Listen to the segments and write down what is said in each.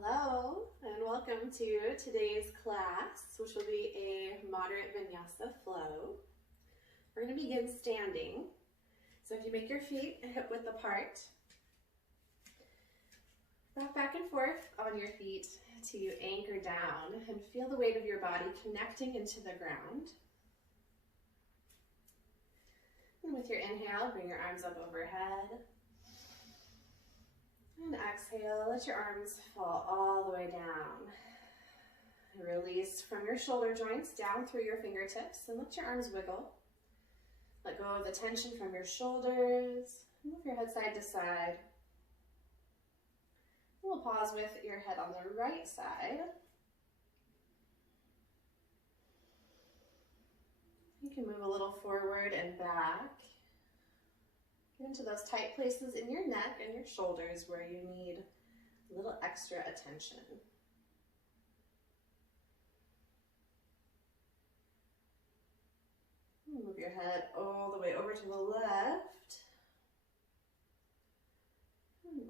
Hello and welcome to today's class, which will be a moderate Vinyasa flow. We're going to begin standing. So if you make your feet hip width apart, rock back and forth on your feet to anchor down and feel the weight of your body connecting into the ground. And with your inhale, bring your arms up overhead. And exhale, let your arms fall all the way down. Release from your shoulder joints down through your fingertips and let your arms wiggle. Let go of the tension from your shoulders. Move your head side to side. We'll pause with your head on the right side. You can move a little forward and back. Get into those tight places in your neck and your shoulders where you need a little extra attention. Move your head all the way over to the left.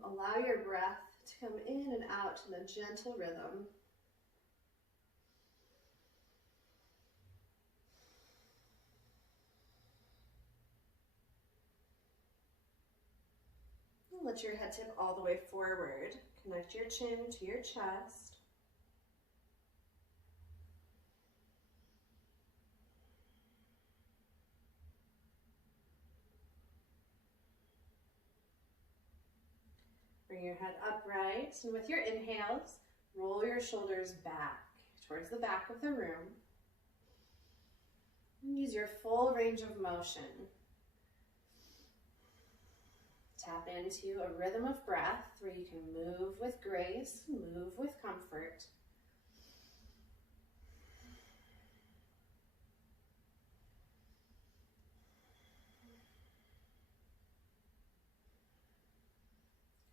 Allow your breath to come in and out in a gentle rhythm. Let your head tip all the way forward. Connect your chin to your chest. Bring your head upright, and with your inhales, roll your shoulders back towards the back of the room. And use your full range of motion. Tap into a rhythm of breath where you can move with grace, move with comfort.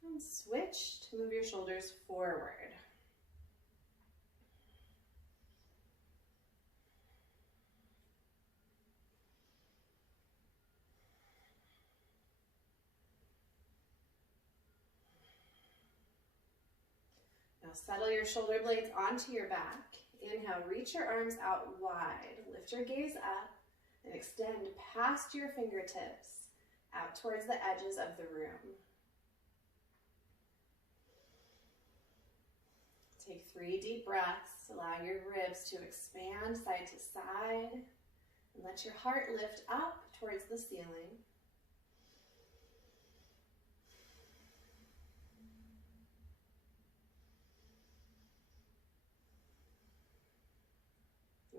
And switch to move your shoulders forward. Now settle your shoulder blades onto your back. Inhale, reach your arms out wide. Lift your gaze up and extend past your fingertips out towards the edges of the room. Take 3 deep breaths. Allow your ribs to expand side to side. And let your heart lift up towards the ceiling.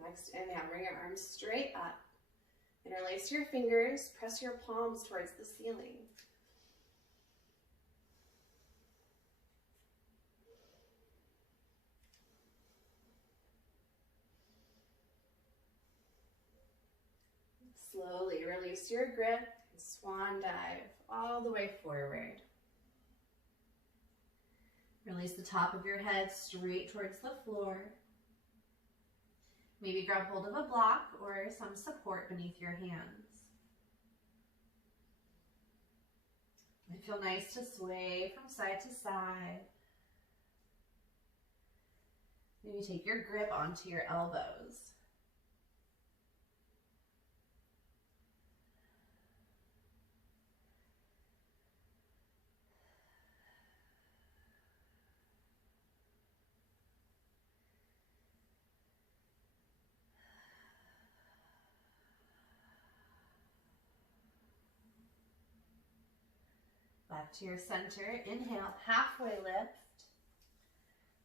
Next, inhale, bring your arms straight up. Interlace your fingers, press your palms towards the ceiling. Slowly release your grip and swan dive all the way forward. Release the top of your head straight towards the floor. Maybe grab hold of a block or some support beneath your hands. It feels nice to sway from side to side. Maybe take your grip onto your elbows. Back to your center. Inhale, halfway lift.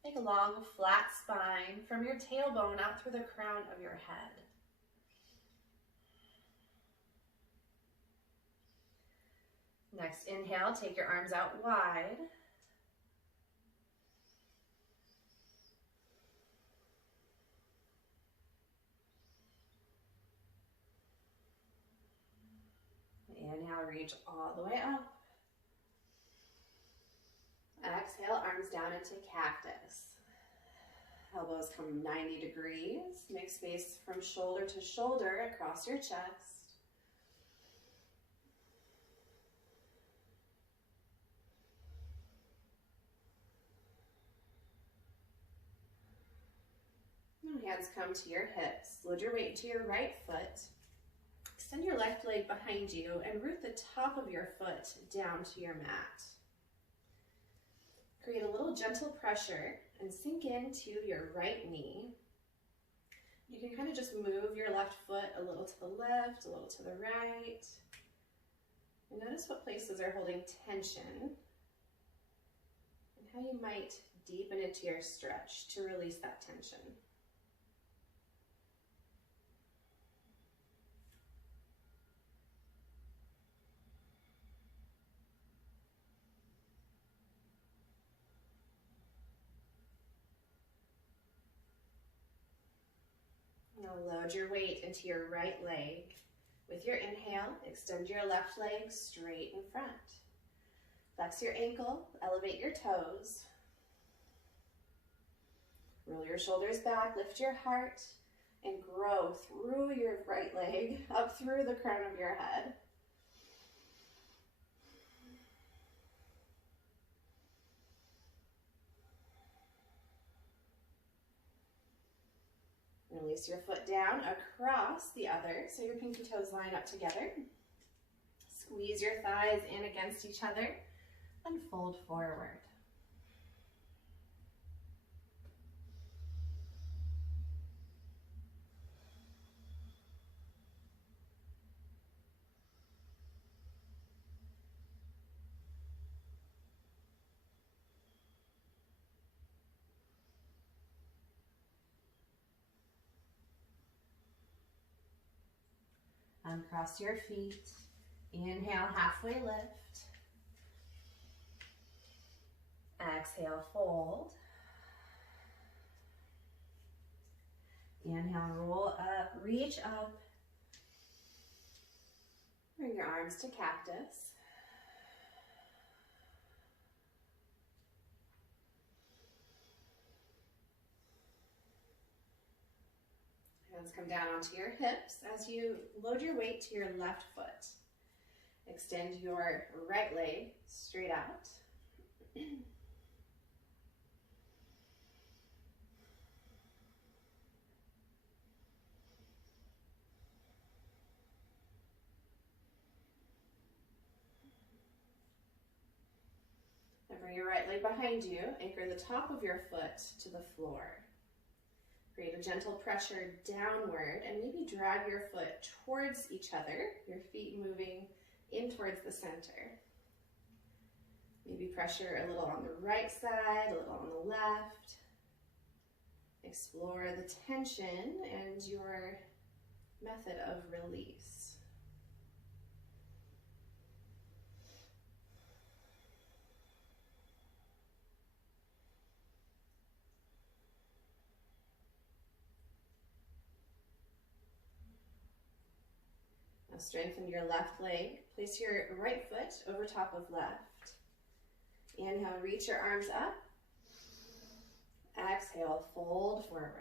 Make a long, flat spine from your tailbone out through the crown of your head. Next, inhale, take your arms out wide. Inhale, reach all the way up. Exhale, arms down into cactus. Elbows come 90 degrees. Make space from shoulder to shoulder across your chest. Hands come to your hips. Load your weight into your right foot. Extend your left leg behind you and root the top of your foot down to your mat. Create a little gentle pressure and sink into your right knee. You can kind of just move your left foot a little to the left, a little to the right. And notice what places are holding tension and how you might deepen into your stretch to release that tension. Now load your weight into your right leg. With your inhale, extend your left leg straight in front. Flex your ankle, elevate your toes. Roll your shoulders back, lift your heart, and grow through your right leg, up through the crown of your head. Release your foot down across the other, so your pinky toes line up together. Squeeze your thighs in against each other and fold forward. Uncross your feet. Inhale, halfway lift. Exhale, fold. Inhale, roll up, reach up. Bring your arms to cactus. Hands come down onto your hips as you load your weight to your left foot. Extend your right leg straight out. And bring your right leg behind you. Anchor the top of your foot to the floor. Create a gentle pressure downward and maybe drag your foot towards each other, your feet moving in towards the center. Maybe pressure a little on the right side, a little on the left. Explore the tension and your method of release. Now strengthen your left leg. Place your right foot over top of left. Inhale, reach your arms up. Exhale, fold forward.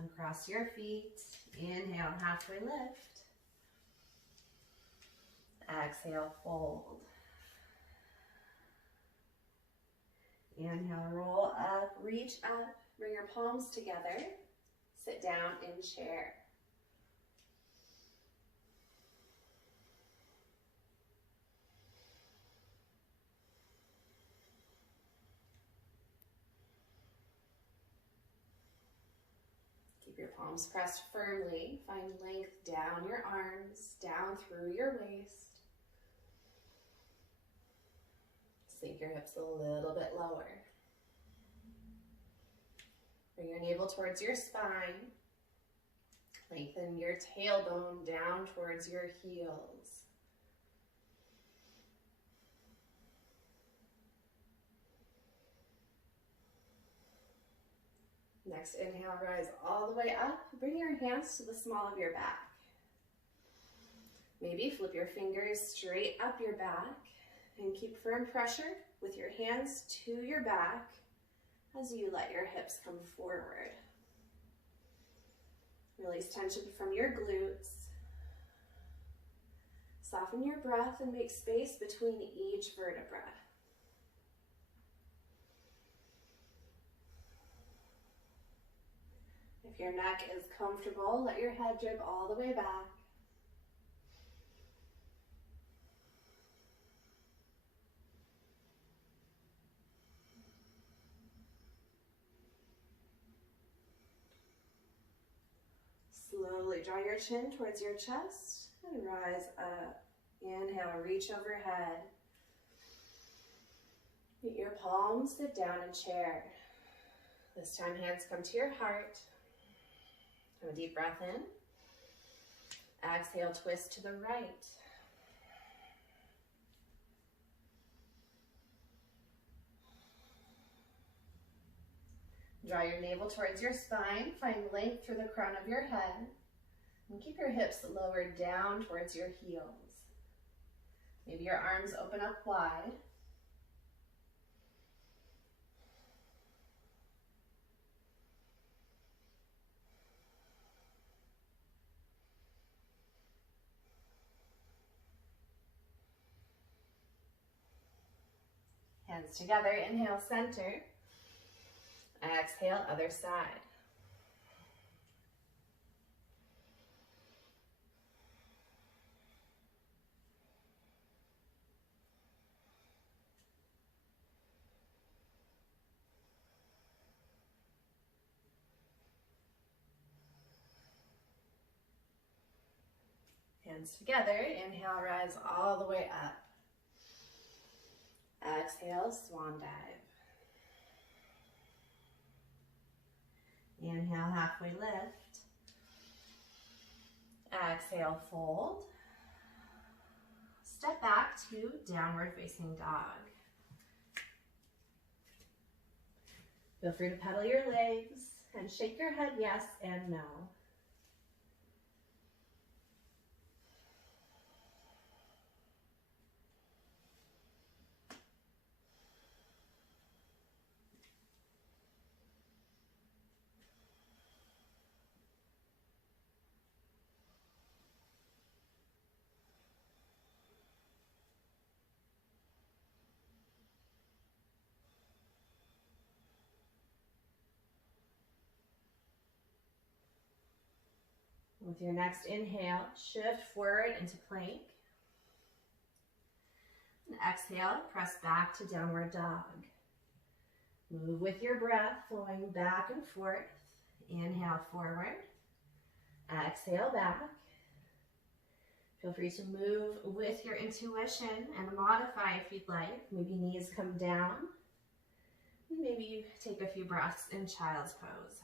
Uncross your feet. Inhale, halfway lift. Exhale, fold. Inhale, roll up, reach up, bring your palms together. Sit down in chair. Keep your palms pressed firmly. Find length down your arms, down through your waist. Sink your hips a little bit lower. Bring your navel towards your spine. Lengthen your tailbone down towards your heels. Next inhale, rise all the way up. Bring your hands to the small of your back. Maybe flip your fingers straight up your back and keep firm pressure with your hands to your back as you let your hips come forward. Release tension from your glutes. Soften your breath and make space between each vertebra. If your neck is comfortable, let your head droop all the way back. Slowly draw your chin towards your chest and rise up. Inhale, reach overhead. Meet your palms, sit down in chair. This time, hands come to your heart. Have a deep breath in. Exhale, twist to the right. Draw your navel towards your spine. Find length through the crown of your head. And keep your hips lowered down towards your heels. Maybe your arms open up wide. Hands together, inhale, center. Exhale, other side. Hands together, inhale, rise all the way up. Exhale, swan dive. Inhale, halfway lift. Exhale, fold. Step back to downward facing dog. Feel free to pedal your legs and shake your head yes and no. With your next inhale, shift forward into plank. And exhale, press back to downward dog. Move with your breath, flowing back and forth. Inhale, forward. Exhale, back. Feel free to move with your intuition and modify if you'd like. Maybe knees come down. Maybe you take a few breaths in child's pose.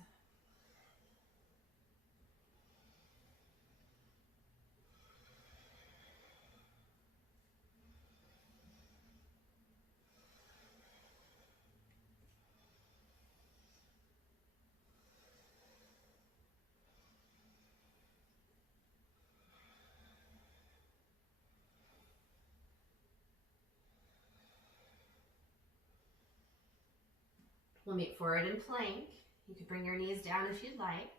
We'll meet forward in plank. You could bring your knees down if you'd like.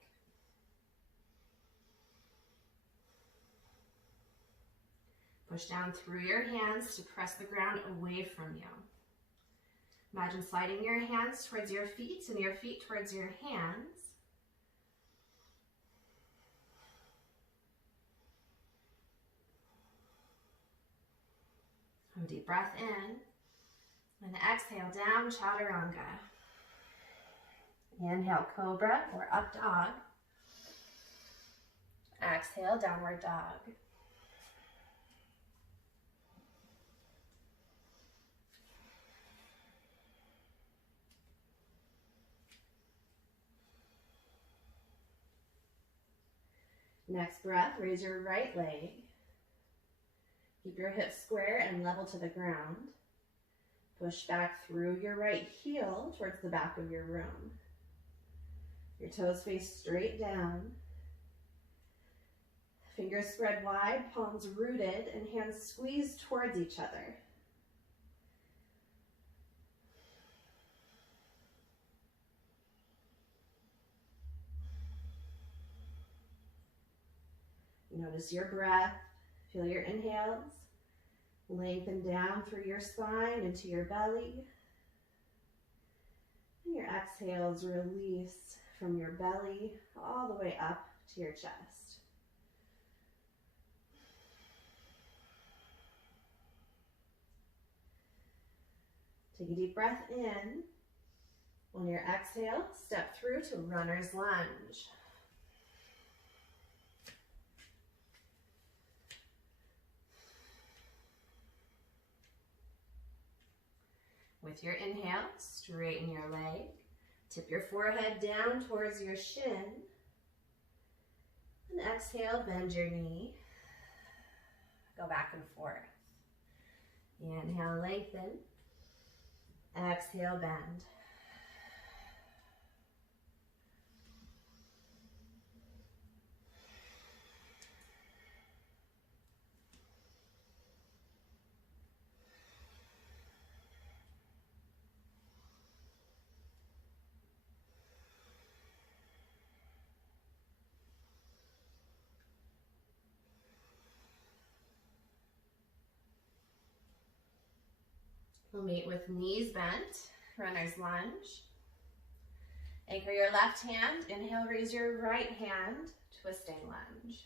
Push down through your hands to press the ground away from you. Imagine sliding your hands towards your feet and your feet towards your hands. Have a deep breath in. And exhale, down, chaturanga. Inhale, cobra or up dog. Exhale, downward dog. Next breath, raise your right leg. Keep your hips square and level to the ground. Push back through your right heel towards the back of your room. Your toes face straight down. Fingers spread wide, palms rooted, and hands squeezed towards each other. Notice your breath. Feel your inhales. Lengthen down through your spine into your belly. And your exhales release from your belly all the way up to your chest. Take a deep breath in. On your exhale, step through to runner's lunge. With your inhale, straighten your leg. Tip your forehead down towards your shin. And exhale, bend your knee. Go back and forth. Inhale, lengthen. Exhale, bend. We'll meet with knees bent, runner's lunge. Anchor your left hand, inhale, raise your right hand, twisting lunge.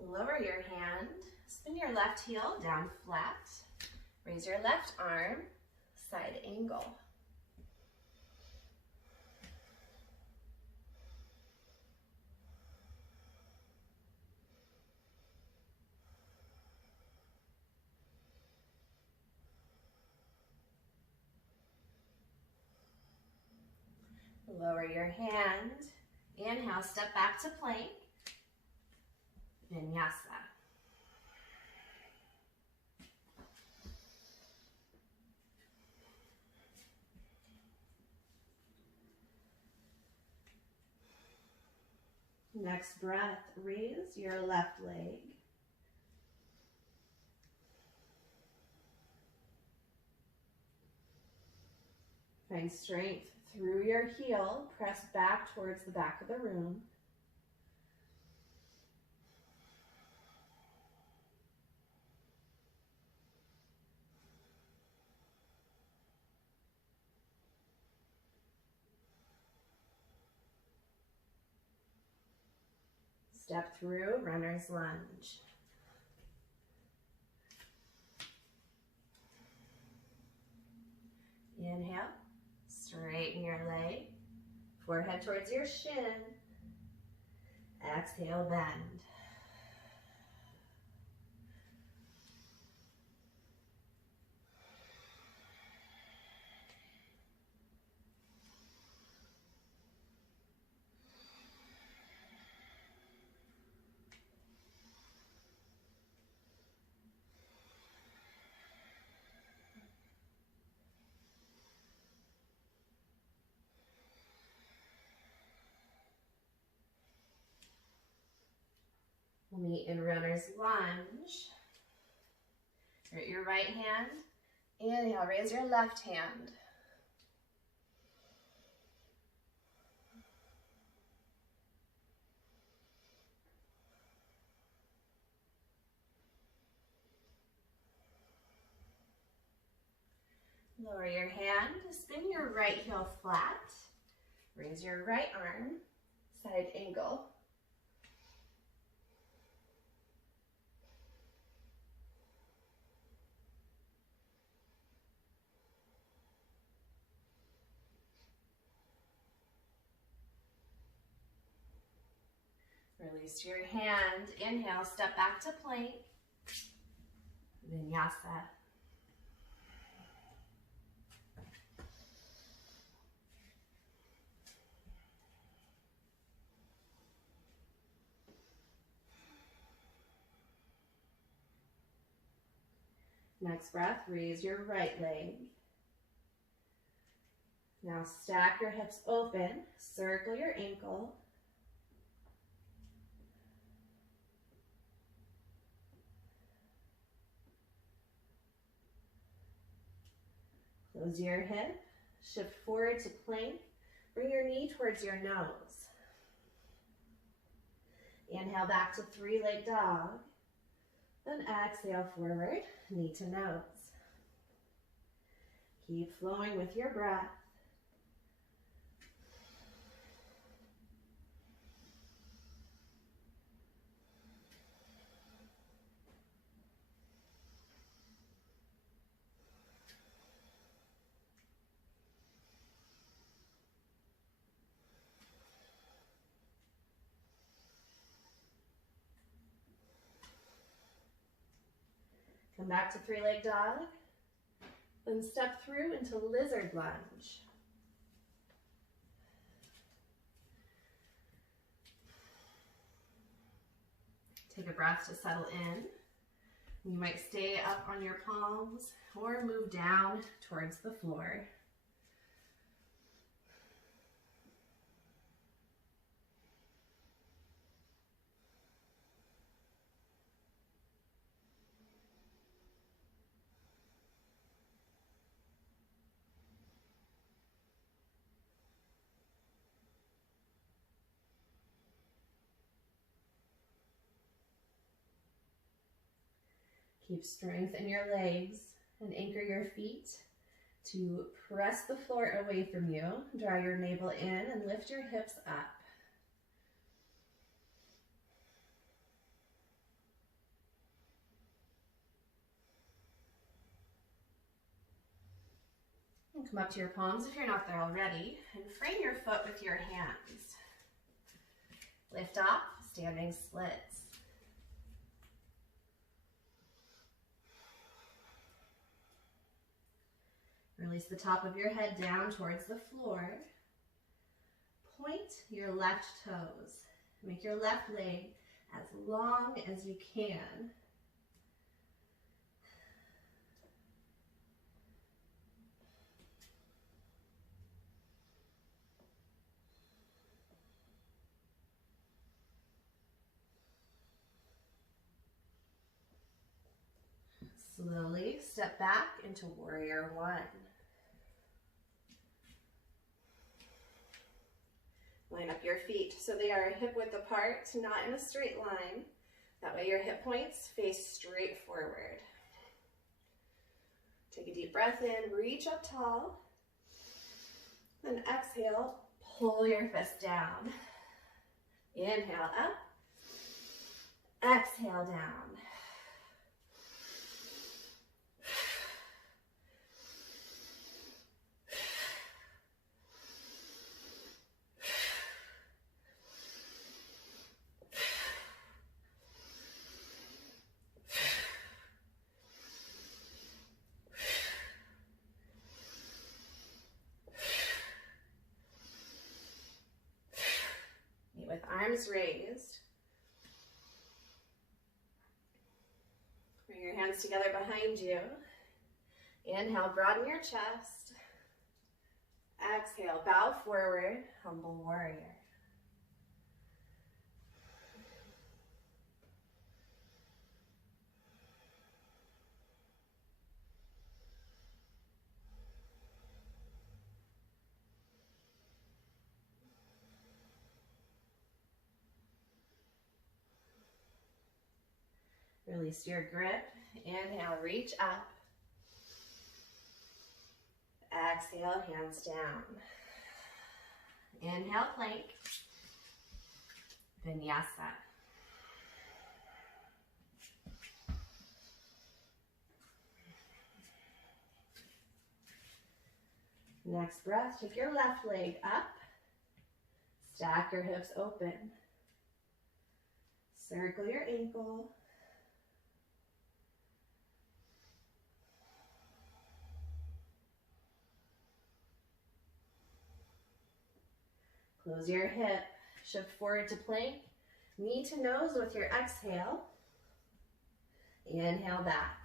Lower your hand, spin your left heel down flat, raise your left arm, side angle. Lower your hand, inhale, step back to plank, Vinyasa. Next breath, raise your left leg. Find strength through your heel, press back towards the back of the room. Step through runner's lunge. Inhale, straighten your leg, forehead towards your shin. Exhale, bend. We'll meet in runner's lunge. Root your right hand. Inhale, raise your left hand. Lower your hand, spin your right heel flat. Raise your right arm, side angle. Release your hand. Inhale, step back to plank. Vinyasa. Next breath, raise your right leg. Now stack your hips open, circle your ankle. Close your hip, shift forward to plank. Bring your knee towards your nose. Inhale back to three-leg dog. Then exhale forward, knee to nose. Keep flowing with your breath. Come back to three-leg dog. Then step through into lizard lunge. Take a breath to settle in. You might stay up on your palms or move down towards the floor. Keep strength in your legs and anchor your feet to press the floor away from you. Draw your navel in and lift your hips up. And come up to your palms if you're not there already, and frame your foot with your hands. Lift up, standing splits. Release the top of your head down towards the floor. Point your left toes. Make your left leg as long as you can. Slowly step back into warrior one. Line up your feet so they are hip width apart, not in a straight line. That way your hip points face straight forward. Take a deep breath in, reach up tall. Then exhale, pull your fist down. Inhale up, exhale down. With arms raised. Bring your hands together behind you. Inhale, broaden your chest. Exhale, bow forward, humble warrior. Release your grip. Inhale, reach up. Exhale, hands down. Inhale, plank. Vinyasa. Next breath, take your left leg up. Stack your hips open. Circle your ankle. Close your hip, shift forward to plank, knee to nose with your exhale. Inhale back.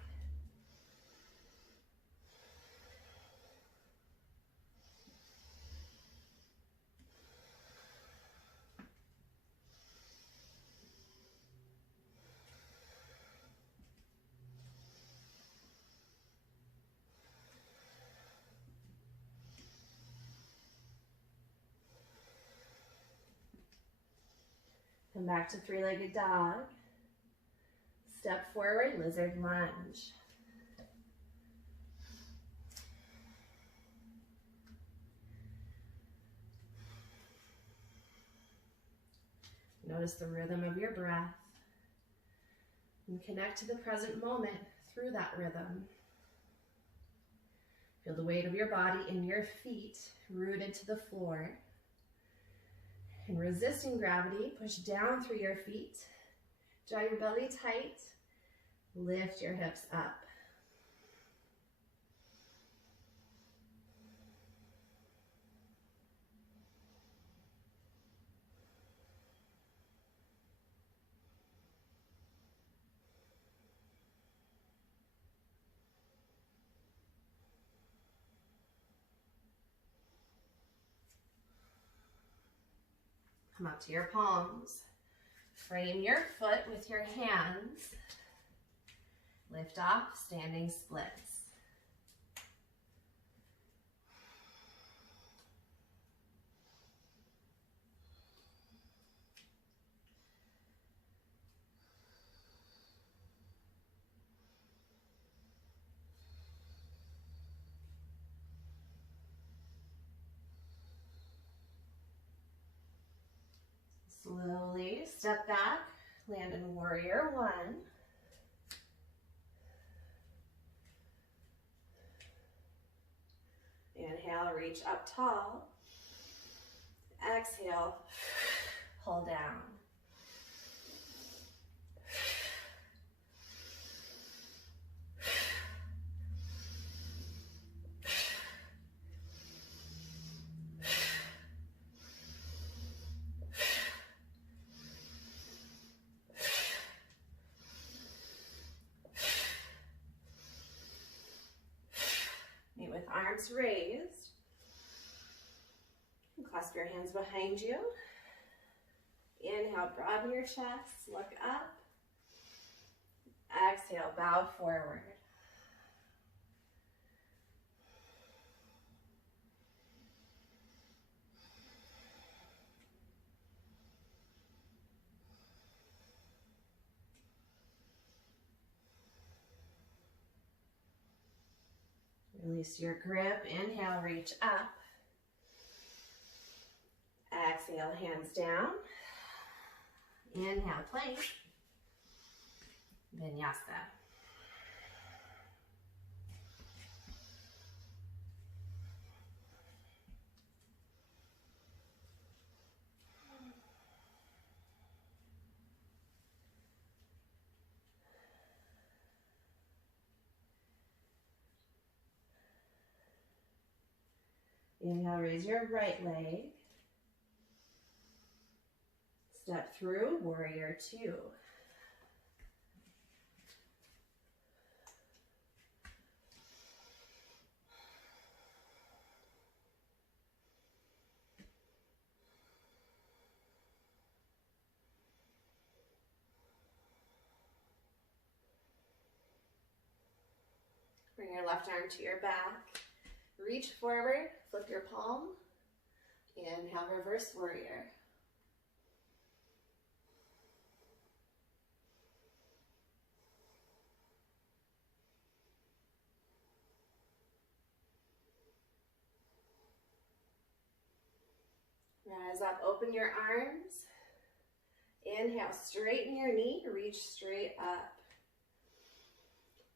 Come back to three-legged dog. Step forward, lizard lunge. Notice the rhythm of your breath and connect to the present moment through that rhythm. Feel the weight of your body in your feet rooted to the floor. And resisting gravity, push down through your feet. Draw your belly tight. Lift your hips up. Come up to your palms. Frame your foot with your hands. Lift off, standing splits. Slowly step back, land in warrior one. Inhale, reach up tall. Exhale, pull down. Meet with arms raised. Clasp your hands behind you. Inhale, broaden your chest, look up. Exhale, bow forward. Release your grip. Inhale, reach up. Exhale, hands down. Inhale, plank. Vinyasa. Inhale, raise your right leg. Step through, warrior two. Bring your left arm to your back. Reach forward, flip your palm. Inhale, reverse warrior. Rise up, open your arms. Inhale, straighten your knee, reach straight up.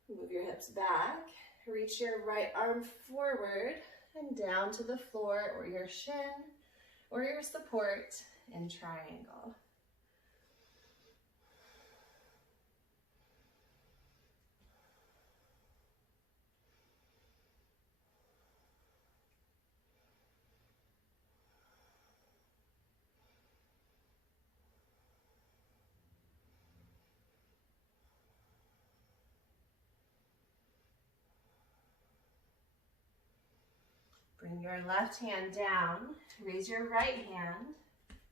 Move your hips back. Reach your right arm forward and down to the floor or your shin or your support in triangle. Bring your left hand down, raise your right hand,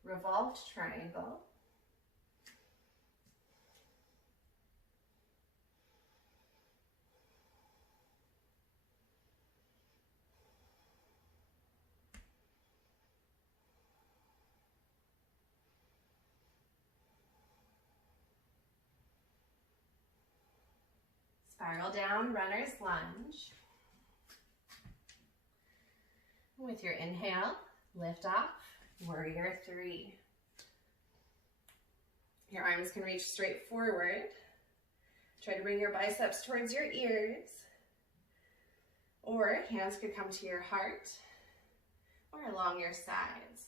revolved triangle. Spiral down, runner's lunge. With your inhale, lift off, warrior three. Your arms can reach straight forward. Try to bring your biceps towards your ears. Or hands could come to your heart or along your sides.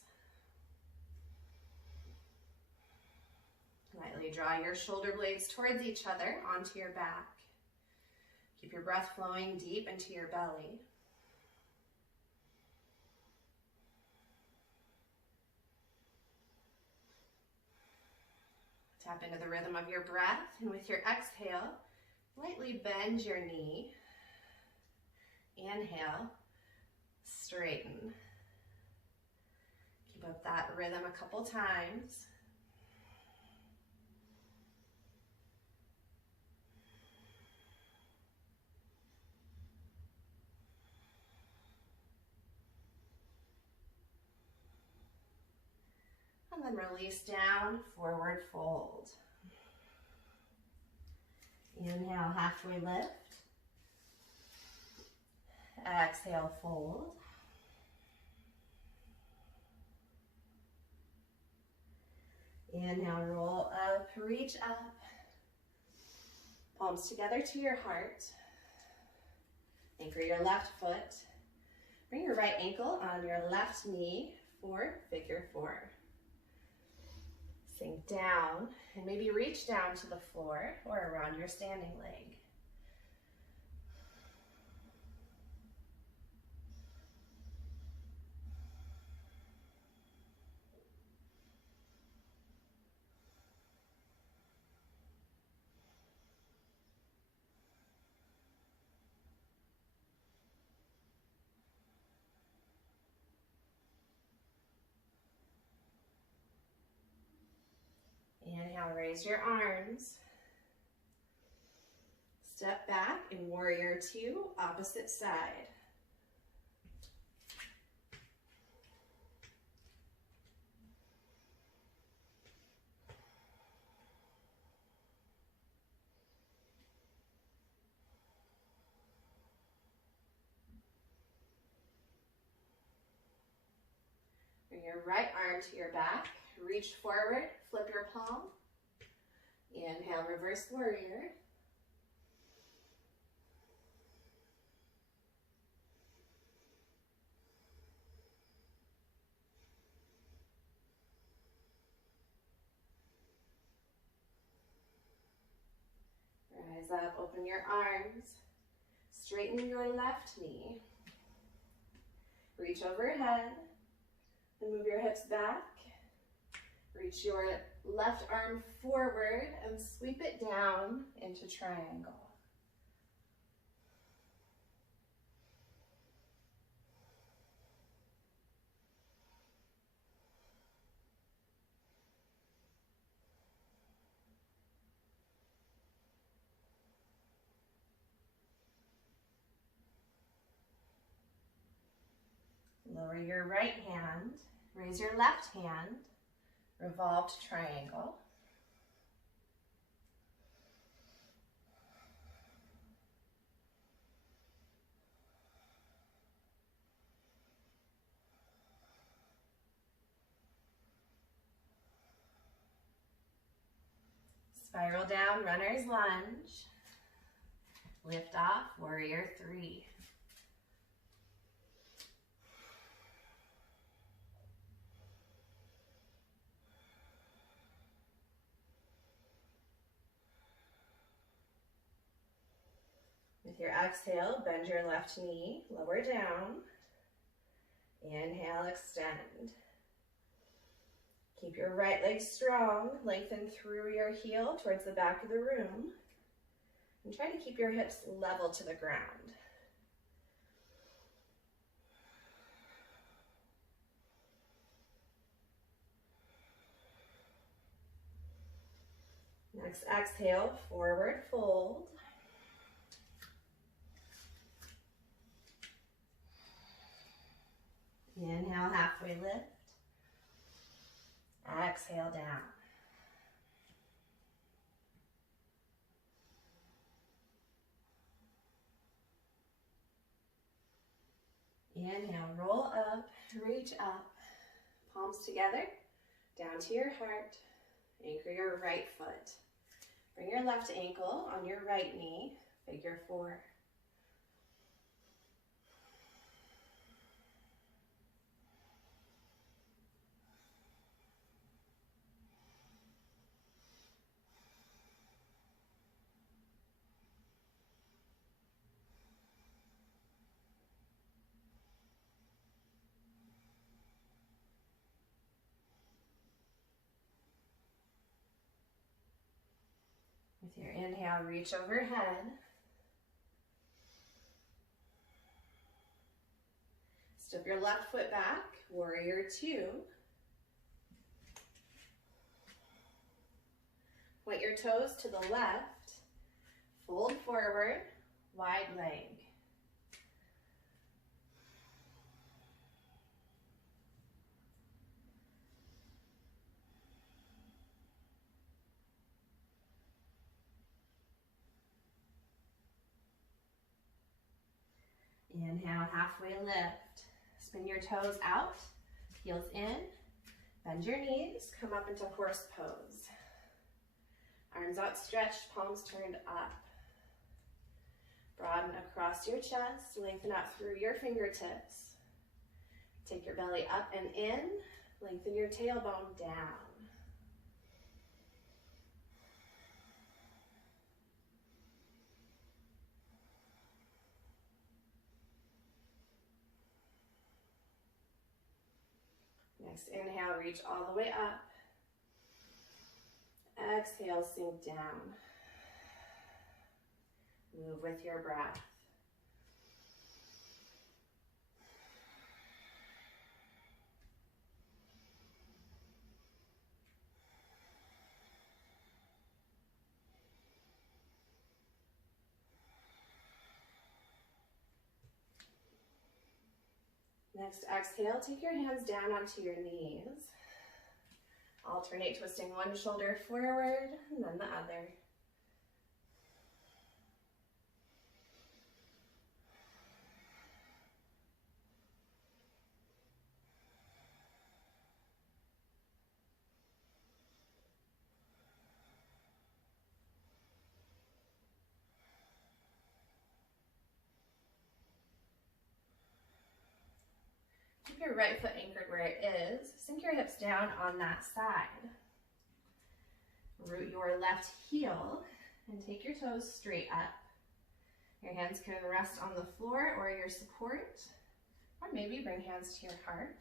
Lightly draw your shoulder blades towards each other onto your back. Keep your breath flowing deep into your belly. Tap into the rhythm of your breath, and with your exhale, lightly bend your knee. Inhale, straighten. Keep up that rhythm a couple times. And then release down, forward fold. Inhale, halfway lift. Exhale, fold. Inhale, roll up, reach up. Palms together to your heart. Anchor your left foot. Bring your right ankle on your left knee for figure four. Sink down and maybe reach down to the floor or around your standing leg. Inhale, raise your arms. Step back in warrior two, opposite side. Bring your right arm to your back. Reach forward, flip your palm. Inhale, reverse warrior. Rise up, open your arms. Straighten your left knee. Reach overhead and move your hips back. Reach your left arm forward and sweep it down into triangle. Lower your right hand, raise your left hand, revolved triangle. Spiral down, runner's lunge. Lift off, warrior three. With your exhale, bend your left knee, lower down. Inhale, extend. Keep your right leg strong, lengthen through your heel towards the back of the room. And try to keep your hips level to the ground. Next exhale, forward fold. Inhale, halfway lift. Exhale down. Inhale, roll up, reach up, palms together, down to your heart. Anchor your right foot. Bring your left ankle on your right knee, figure 4. With your inhale, reach overhead. Step your left foot back, warrior 2. Point your toes to the left, fold forward, wide leg. Inhale, halfway lift. Spin your toes out, heels in, bend your knees, come up into horse pose. Arms outstretched, palms turned up. Broaden across your chest, lengthen out through your fingertips. Take your belly up and in, lengthen your tailbone down. Next inhale, reach all the way up. Exhale, sink down. Move with your breath. Next exhale, take your hands down onto your knees. Alternate twisting one shoulder forward and then the other. Keep your right foot anchored where it is. Sink your hips down on that side. Root your left heel and take your toes straight up. Your hands can rest on the floor or your support, or maybe bring hands to your heart.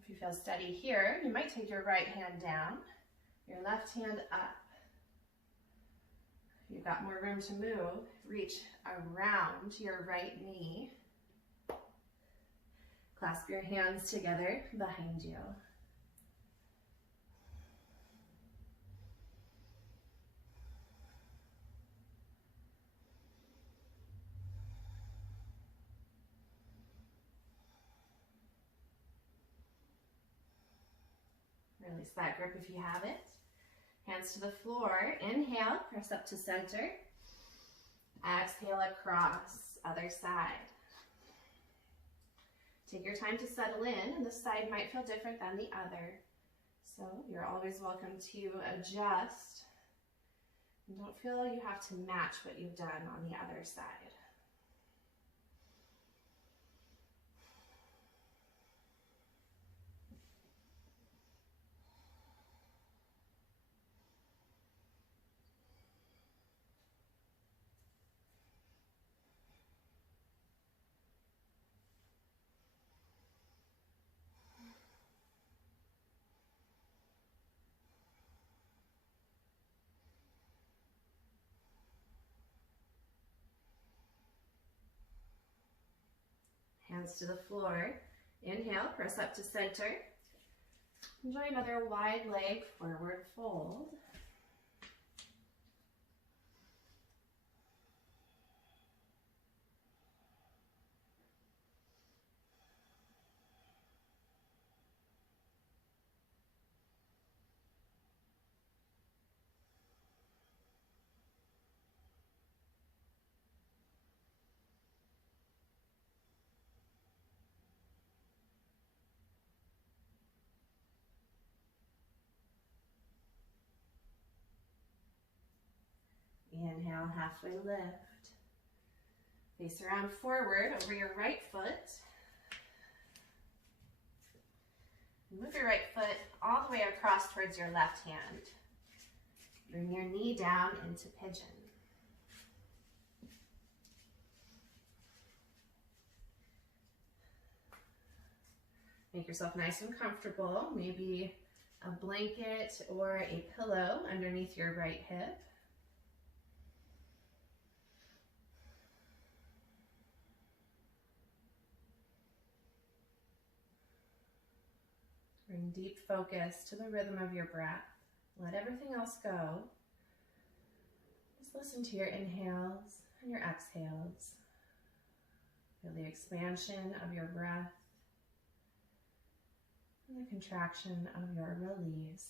If you feel steady here, you might take your right hand down, your left hand up. If you've got more room to move, reach around your right knee. Clasp your hands together behind you. Release that grip if you have it. Hands to the floor. Inhale, press up to center. Exhale across, other side. Take your time to settle in, and this side might feel different than the other. So you're always welcome to adjust. And don't feel you have to match what you've done on the other side. Hands to the floor. Inhale, press up to center. Enjoy another wide leg forward fold. Inhale, halfway lift. Face around forward over your right foot. Move your right foot all the way across towards your left hand. Bring your knee down into pigeon. Make yourself nice and comfortable. Maybe a blanket or a pillow underneath your right hip. Bring deep focus to the rhythm of your breath. Let everything else go. Just listen to your inhales and your exhales. Feel the expansion of your breath and the contraction of your release.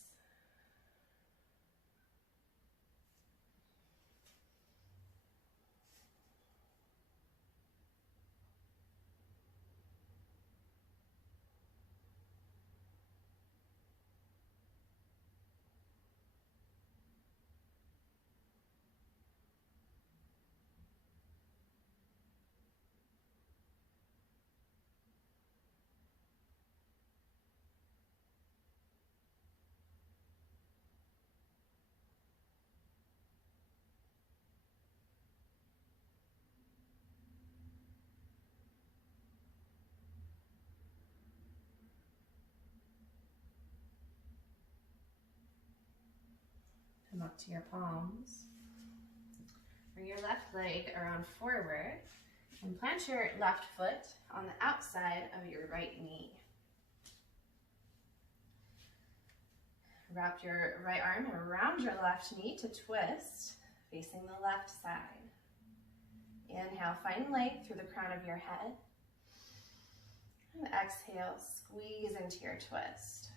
Come up to your palms. Bring your left leg around forward and plant your left foot on the outside of your right knee. Wrap your right arm around your left knee to twist, facing the left side. Inhale, find length through the crown of your head. And exhale, squeeze into your twist.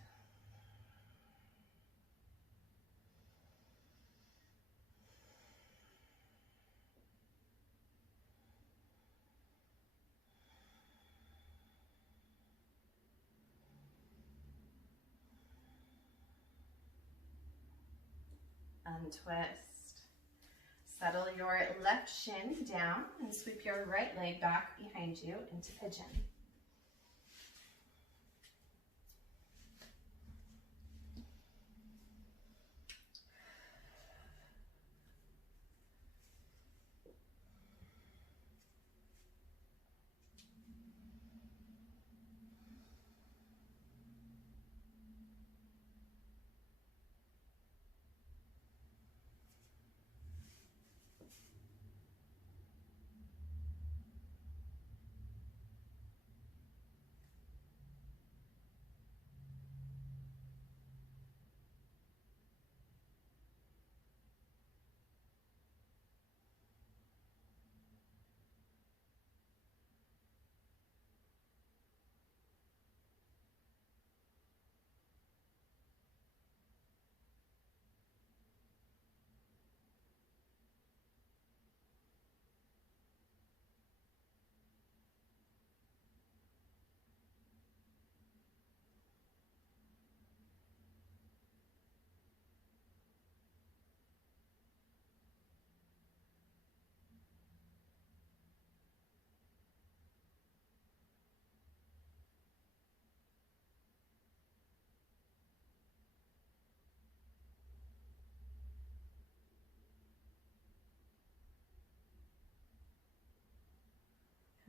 Untwist. Settle your left shin down and sweep your right leg back behind you into pigeon.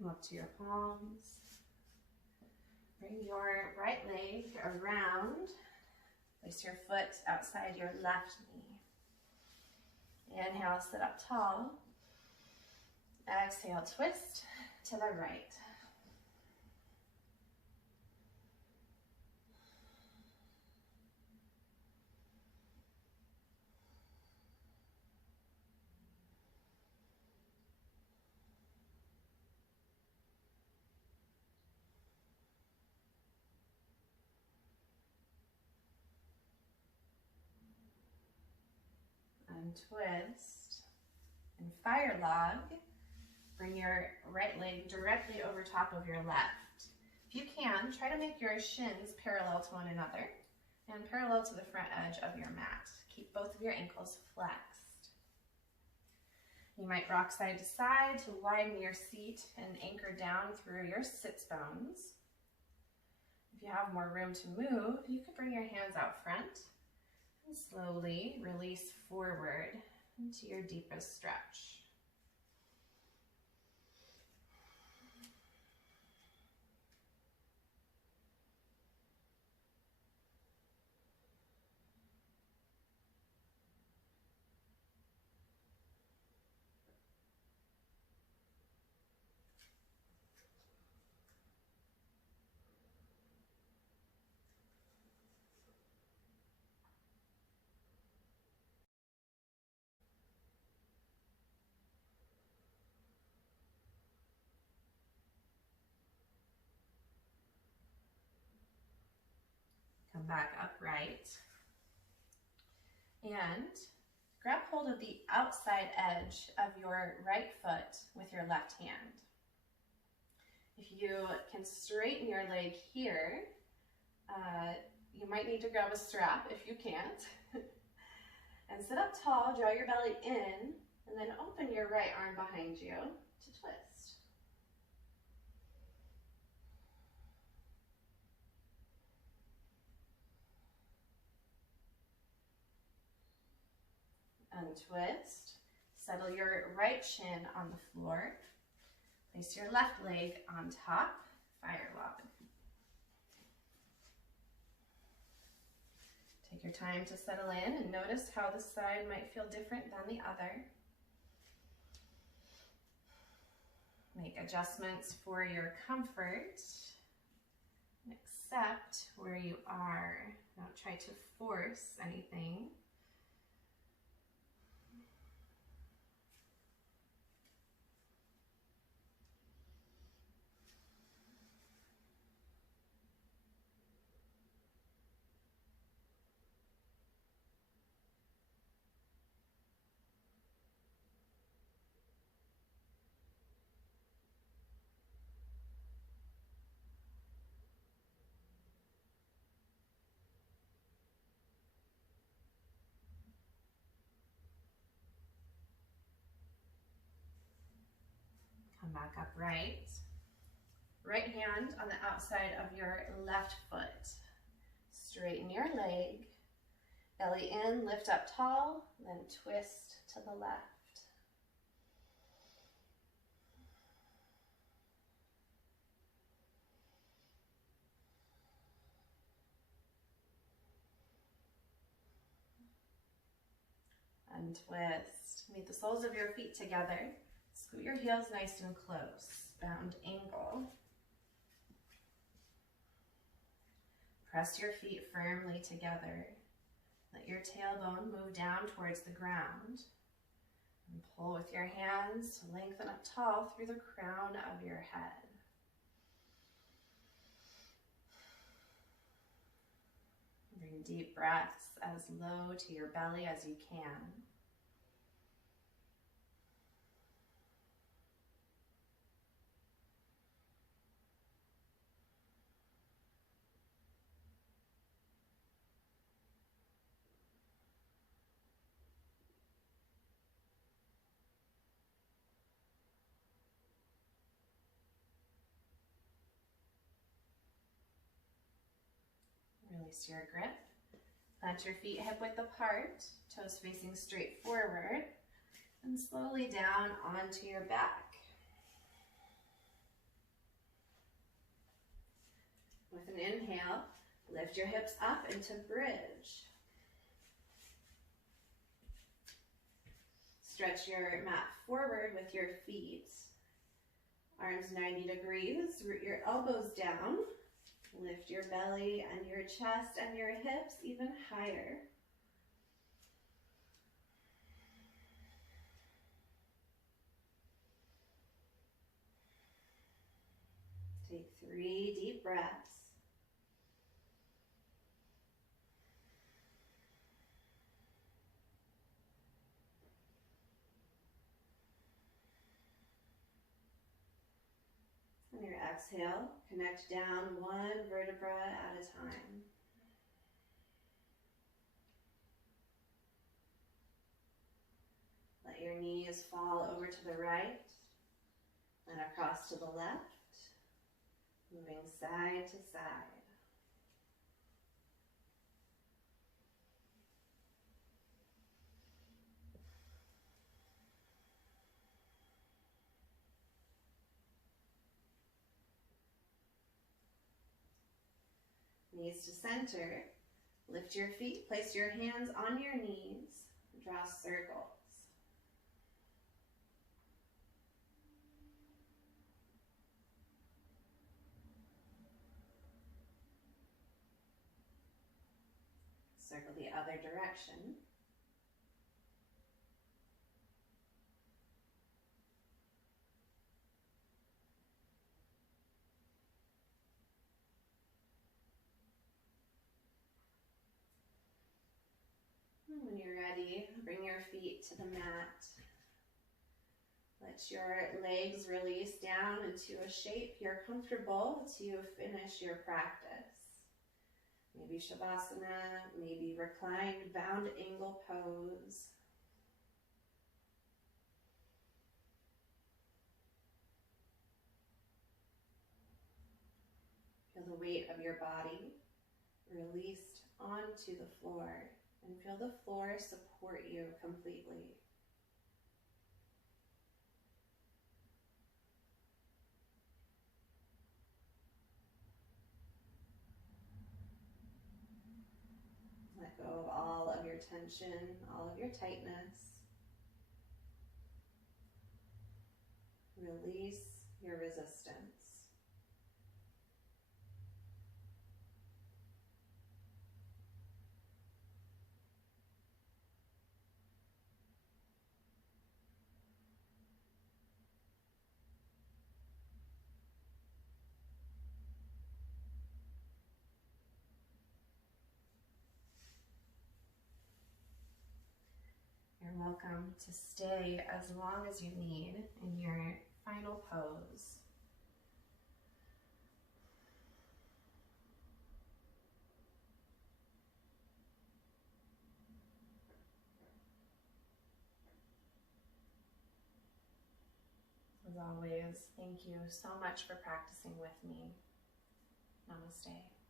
Come up to your palms. Bring your right leg around. Place your foot outside your left knee. Inhale, sit up tall. Exhale, twist to the right. Untwist. And fire log. Bring your right leg directly over top of your left. If you can, try to make your shins parallel to one another and parallel to the front edge of your mat. Keep both of your ankles flexed. You might rock side to side to widen your seat and anchor down through your sits bones. If you have more room to move, you could bring your hands out front and slowly release forward into your deepest stretch. Come back upright and grab hold of the outside edge of your right foot with your left hand. If you can straighten your leg here, you might need to grab a strap if you can't. And sit up tall, draw your belly in, and then open your right arm behind you to twist. Untwist. Settle your right shin on the floor. Place your left leg on top. Fire log. Take your time to settle in and notice how this side might feel different than the other. Make adjustments for your comfort. Accept where you are. Don't try to force anything. Come back upright. Right hand on the outside of your left foot. Straighten your leg. Belly in, lift up tall, then twist to the left. Untwist. Meet the soles of your feet together. Scoot your heels nice and close. Bound angle. Press your feet firmly together. Let your tailbone move down towards the ground. And pull with your hands to lengthen up tall through the crown of your head. Bring deep breaths as low to your belly as you can. Release your grip. Plant your feet hip width apart, toes facing straight forward, and slowly down onto your back. With an inhale, lift your hips up into bridge. Stretch your mat forward with your feet. Arms 90 degrees, root your elbows down. Lift your belly and your chest and your hips even higher. Take 3 deep breaths. On your exhale, connect down 1 vertebra at a time. Let Let your knees fall over to the right and across to the left, moving side to side. Knees to center. Lift your feet, place your hands on your knees, draw circles. Circle the other direction. When you're ready, bring your feet to the mat. Let your legs release down into a shape you're comfortable to finish your practice. Maybe Shavasana, maybe reclined bound angle pose. Feel the weight of your body released onto the floor, and feel the floor support you completely. Let go of all of your tension, all of your tightness. Release your resistance. You're welcome to stay as long as you need in your final pose. As always, thank you so much for practicing with me. Namaste.